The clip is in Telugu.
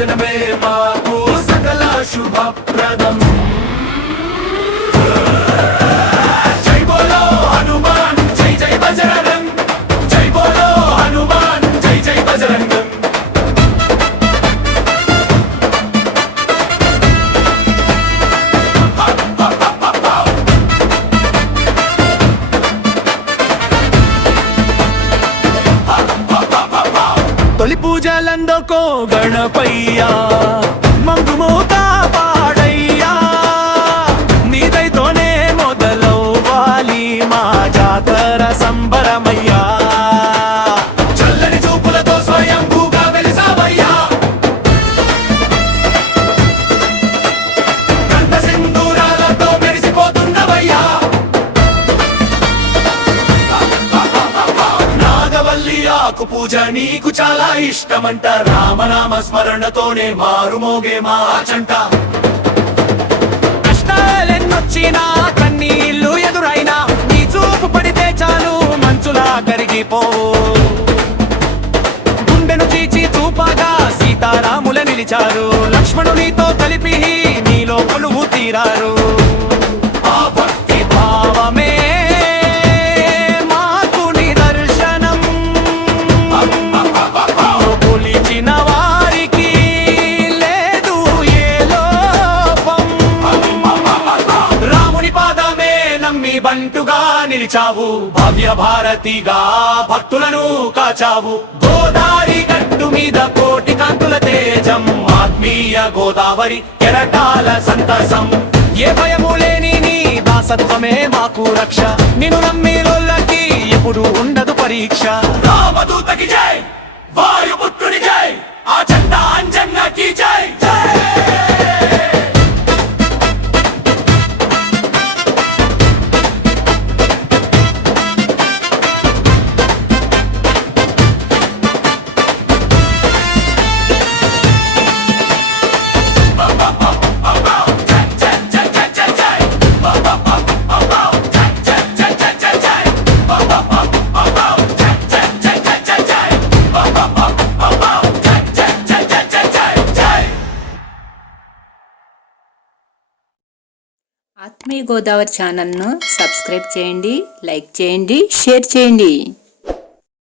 దర్శనమే మాకు సకల శుభప్రదం. జై బోలో హనుమాన్ జై జై బజరంగం, జై బోలో హనుమాన్ జై జై బజరంగం. తొలి పూజలందుకో గణపయ్యా, మంగుమూత పాడయ్యా, నీదైతోనే మొదలవ్వాలి మా జాతర సంబరమయ్యా. చల్లని చూపులతో స్వయంభూగా వెలిసావయ్యా, గంధ సింధూరాలతో మెరిసిపోతున్నవయ్యా. నాగవల్లి ఆకు పూజ నీకు చాలా ఇష్టమంట, రామనామ స్మరణతోనే మారుమోగే మా చంట. కష్టాలెన్నొచ్చినా కన్నీళ్లు ఎదురైనా నీ చూపు పడితే చాలు మంచులా కరిగిపో. గుండెను చీచి చూపగా సీతారాముల నిలిచారు, లక్ష్మణునితో కలిపి నీలో కొలువు తీరారు. ఆ భక్తి భావమే కొలిచిన వారికి లేదు ఏ లోపం. రాముని పాదమే నమ్మి బంటుగా నిలిచావు, భవ్య భారతిగా భక్తులను కాచావు. గోదారి గట్టు మీద కోటి కాంతుల తేజం, ఆత్మీయ గోదావరి కెరటాల సంతసం. ఏ భయము లేని నీ దాసత్వమే మాకు రక్ష, నిన్ను నమ్మిలోళ్ళకి ఎప్పుడు ఉండదు పరీక్ష. రామదూతకి జై, వాయుపుత్రుని జై, ఆ చండా అంజన్నకి జై జై. ఆత్మీయ గోదావరి ఛానల్ను సబ్స్క్రైబ్ చేయండి, లైక్ చేయండి, షేర్ చేయండి.